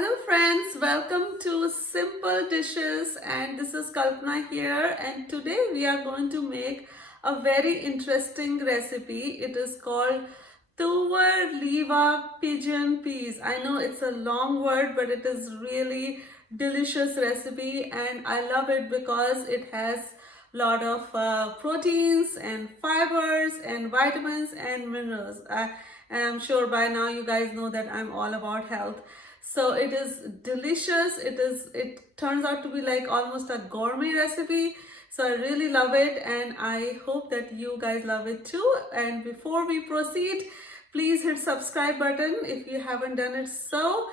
Hello friends, welcome to Simple Dishes, and this is Kalpana here, and today we are going to make a very interesting recipe. It is called Tuvar Lilva Pigeon Peas. I know it's a long word, but it is really delicious recipe and I love it because it has lot of proteins and fibers and vitamins and minerals. And I'm sure by now you guys know that I'm all about health. So it is delicious. It turns out to be like almost a gourmet recipe. So I really love it and I hope that you guys love it too. And before we proceed, please hit subscribe button if you haven't done it so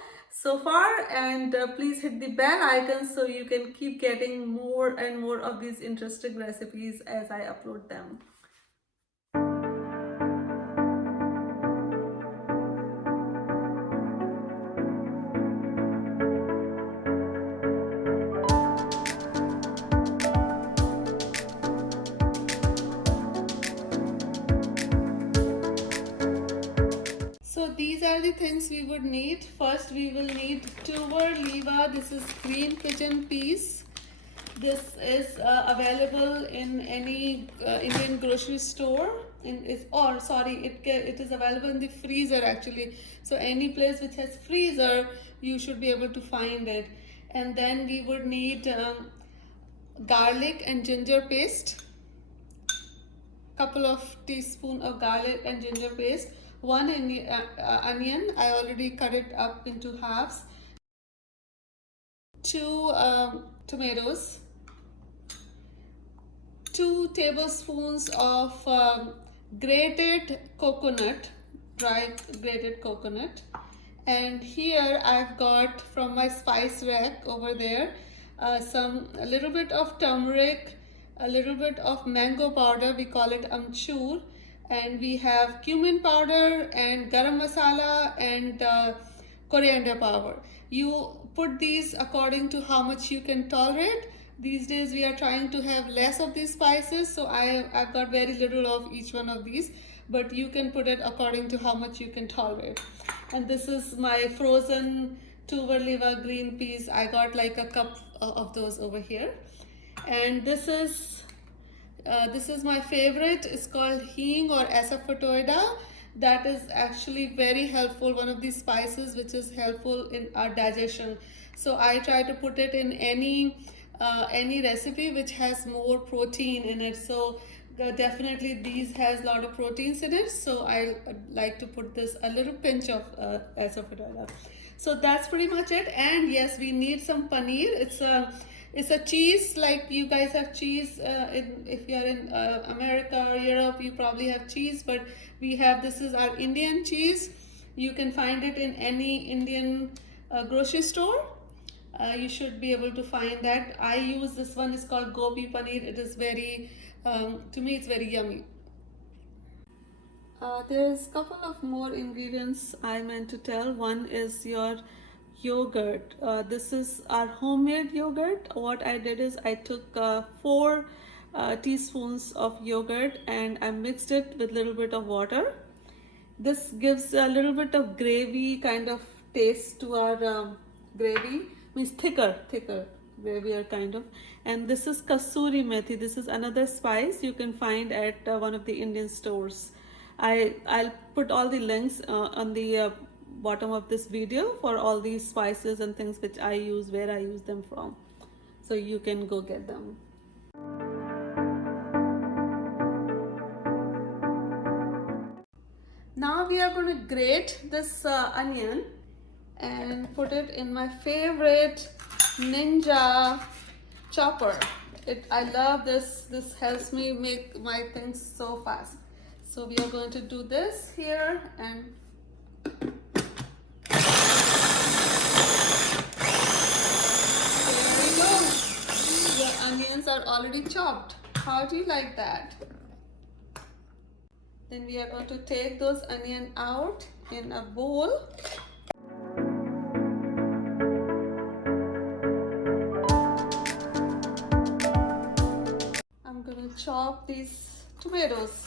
far, and please hit the bell icon so you can keep getting more and more of these interesting recipes as I upload them. So these are the things we would need. First we will need Tuvar Lilva. This is green pigeon peas. This is available in any Indian grocery store. It is available in the freezer actually. So any place which has freezer, you should be able to find it. And then we would need garlic and ginger paste. Couple of teaspoon of garlic and ginger paste. One onion, I already cut it up into halves. 2 tomatoes. 2 tablespoons of grated coconut, dry grated coconut. And here I've got from my spice rack over there a little bit of turmeric, a little bit of mango powder, we call it amchur, and we have cumin powder and garam masala and coriander powder. You put these according to how much you can tolerate. These days we are trying to have less of these spices, so I've got very little of each one of these, but you can put it according to how much you can tolerate. And this is my frozen Tuvar Lilva green peas. I got like a cup of those over here. And this is my favorite. It's called hing or asafoetida. That is actually very helpful, one of these spices which is helpful in our digestion. So I try to put it in any recipe which has more protein in it. So definitely these has a lot of proteins in it, so I like to put this a little pinch of asafoetida. So that's pretty much it. And yes, we need some paneer. It's a cheese, like you guys have cheese if you're in America or Europe, you probably have cheese, but this is our Indian cheese. You can find it in any Indian grocery store. You should be able to find that. I use this one, it's called gobi paneer. It is very, to me it's very yummy. There's a couple of more ingredients I meant to tell. One is your yogurt. This is our homemade yogurt. What I did is I took 4 teaspoons of yogurt and I mixed it with a little bit of water. This gives a little bit of gravy kind of taste to our gravy, means thicker gravier kind of. And this is kasuri methi. This is another spice you can find at one of the Indian stores. I'll put all the links on the bottom of this video for all these spices and things which I use, where I use them from, so you can go get them. Now we are going to grate this onion and put it in my favorite Ninja chopper. I love this. This helps me make my things so fast. So we are going to do this here, and there we go. Your onions are already chopped. How do you like that? Then we are going to take those onions out in a bowl. I'm going to chop these tomatoes.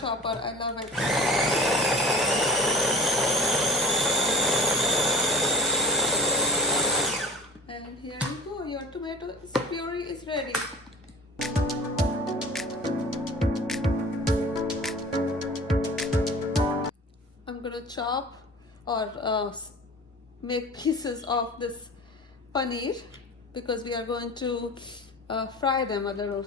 chopper. I love it. And here you go. Your tomato puree is ready. I'm gonna chop or make pieces of this paneer because we are going to fry them a little.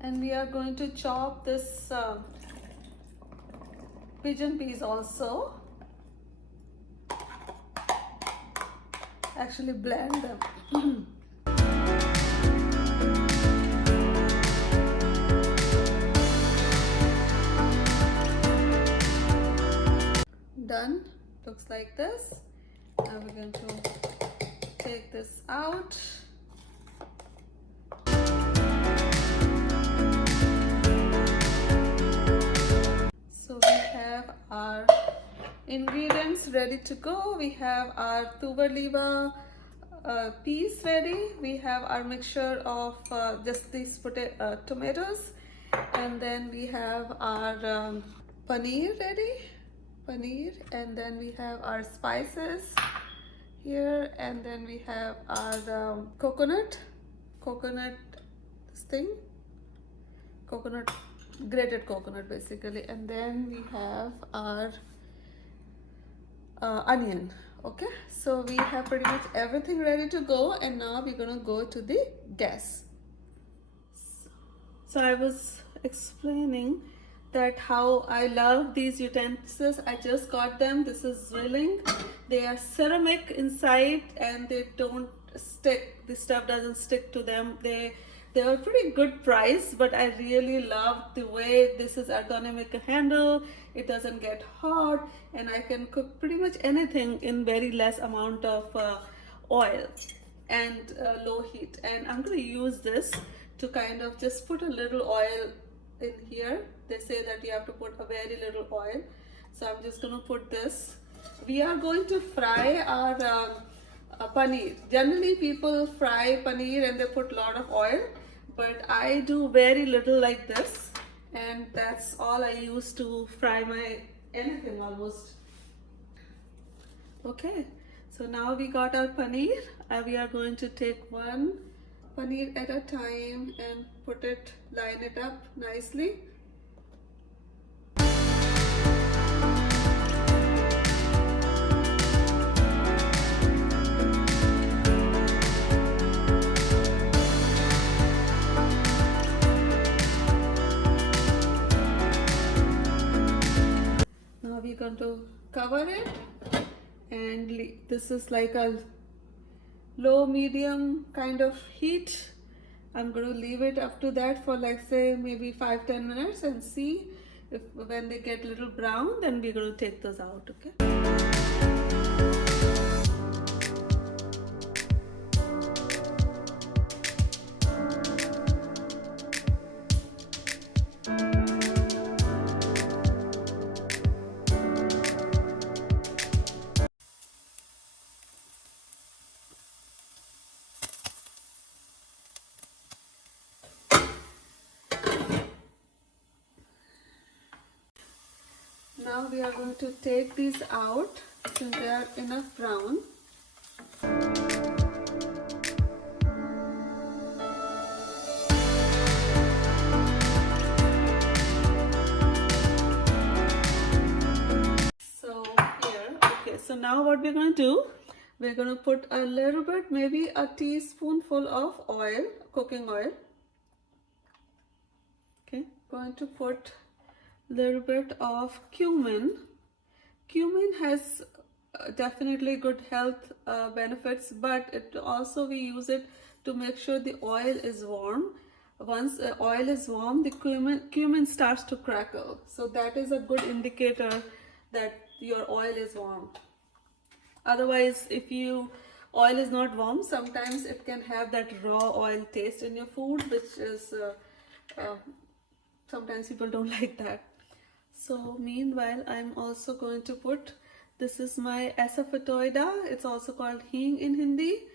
And we are going to chop this pigeon peas also. Actually blend them. Done. Looks like this. Now we're going to take this out. So we have our ingredients ready to go. We have our Tuvar Lilva peas ready. We have our mixture of just these tomatoes, and then we have our paneer ready. And then we have our spices here, and then we have our coconut grated coconut basically, and then we have our onion. Okay, so we have pretty much everything ready to go, and now we're gonna go to the gas. So I was explaining that how I love these utensils. I just got them. This is drilling. They are ceramic inside and they don't stick. This stuff doesn't stick to them. They were pretty good price, but I really love the way this is ergonomic handle. It doesn't get hot, and I can cook pretty much anything in very less amount of oil and low heat. And I'm going to use this to kind of just put a little oil in here. They say that you have to put a very little oil, so I'm just going to put this. We are going to fry our paneer. Generally people fry paneer and they put a lot of oil, but I do very little like this, and that's all I use to fry my anything almost. Okay, so now we got our paneer. We are going to take one paneer at a time and line it up nicely. Now we're going to cover it, and this is like a low medium kind of heat. I'm going to leave it up to that for like say maybe 5-10 minutes and see if when they get a little brown, then we're going to take those out. Okay. Now we are going to take these out since they are enough brown. So here, okay, so now what we're going to do, we're going to put a little bit, maybe a teaspoonful of oil, cooking oil. Okay, going to put little bit of cumin. Cumin has definitely good health benefits, but it also we use it to make sure the oil is warm. Once the oil is warm, the cumin starts to crackle, so that is a good indicator that your oil is warm. Otherwise, if oil is not warm, sometimes it can have that raw oil taste in your food, which is sometimes people don't like that. So meanwhile, I'm also going to put, this is my asafoetida. It's also called hing in Hindi.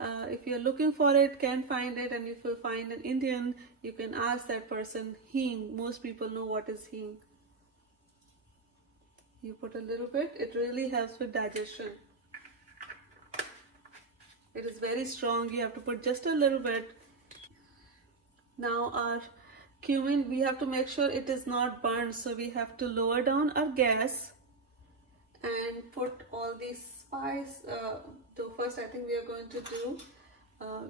If you're looking for it, can't find it, and if you find an Indian, you can ask that person hing. Most people know what is hing. You put a little bit. It really helps with digestion. It is very strong. You have to put just a little bit. Now our cumin, we have to make sure it is not burned, so we have to lower down our gas and put all these spice. So first, I think we are going to do,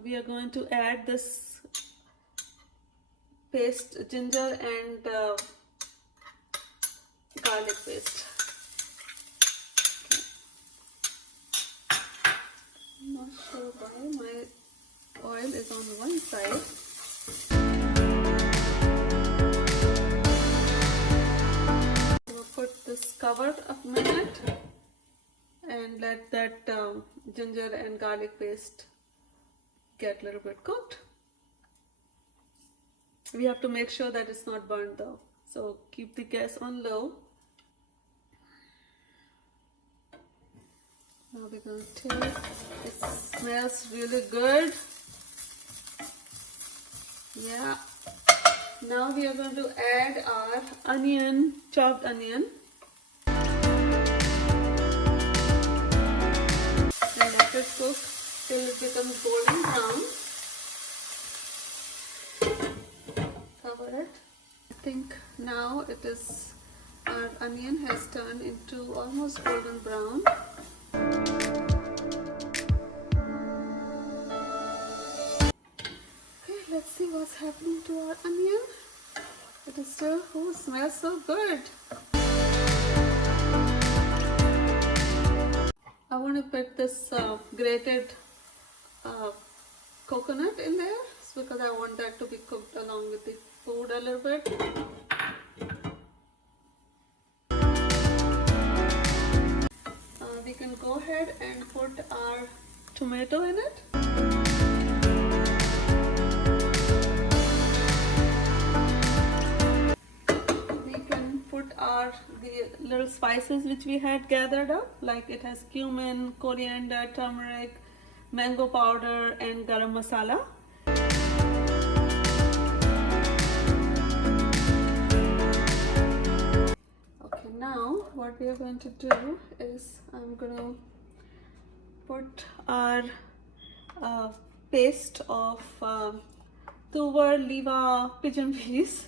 we are going to add this paste, ginger and garlic paste. I'm not sure why my oil is on one side. We'll put this covered a minute and let that ginger and garlic paste get a little bit cooked. We have to make sure that it's not burned though, so keep the gas on low. Now we're going to take, it smells really good. Yeah. Now we are going to add our onion, chopped onion. And let it cook till it becomes golden brown. Cover it. I think now it is, our onion has turned into almost golden brown. Okay, let's see what's happening to our onion. It is still, oh, smells so good. I want to put this grated coconut in there because I want that to be cooked along with the food a little bit. We can go ahead and put our tomato in it. We can put the little spices which we had gathered up, like it has cumin, coriander, turmeric, mango powder and garam masala. Okay, now what we are going to do is I'm going to put our paste of Tuvar Lilva pigeon peas.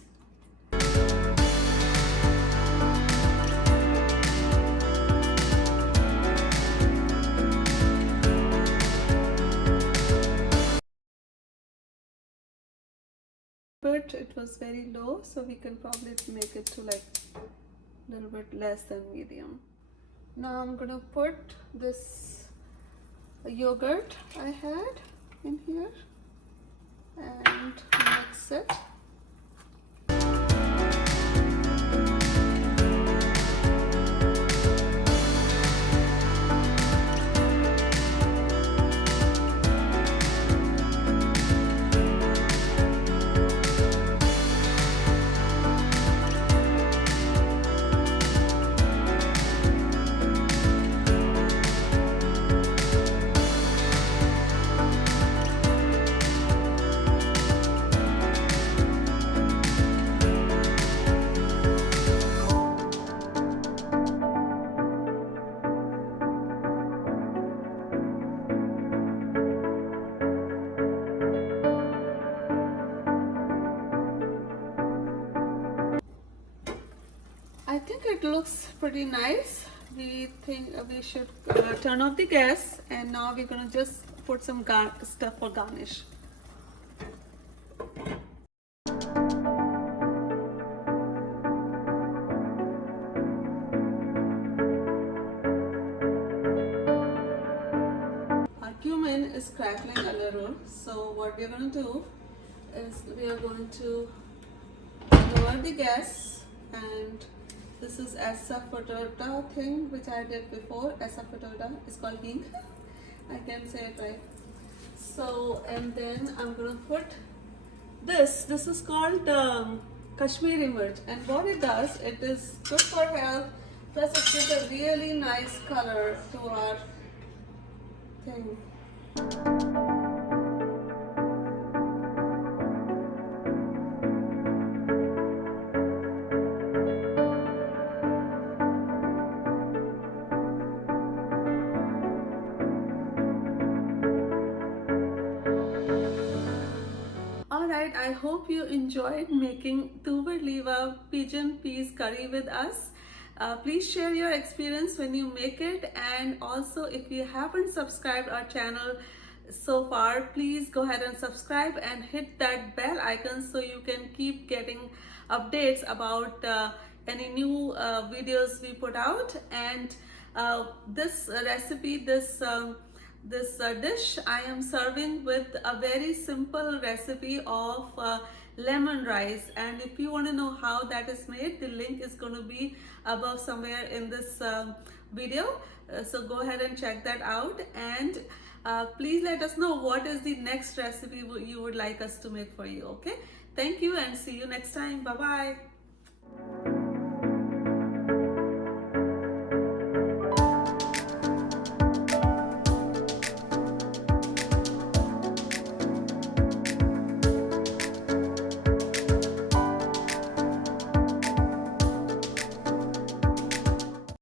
But it was very low, so we can probably make it to like a little bit less than medium. Now I'm gonna put this yogurt I had in here and mix it. I think it looks pretty nice. We think we should turn off the gas, and now we're gonna just put some stuff for garnish. Our cumin is crackling a little, so what we're gonna do is we are going to lower the gas, and this is asafoetida thing which I did before. Asafoetida is called hing. I can say it right. So, and then I'm gonna put this. This is called Kashmiri mirch, and what it does, it is good for health, plus it gives a really nice color to our thing. Alright, I hope you enjoyed making Tuvar Lilva pigeon peas curry with us. Please share your experience when you make it, and also if you haven't subscribed our channel so far, please go ahead and subscribe and hit that bell icon so you can keep getting updates about any new videos we put out. And this recipe, this dish I am serving with a very simple recipe of lemon rice, and if you want to know how that is made, the link is going to be above somewhere in this video, so go ahead and check that out. And please let us know what is the next recipe you would like us to make for you. Okay, thank you and see you next time. Bye bye.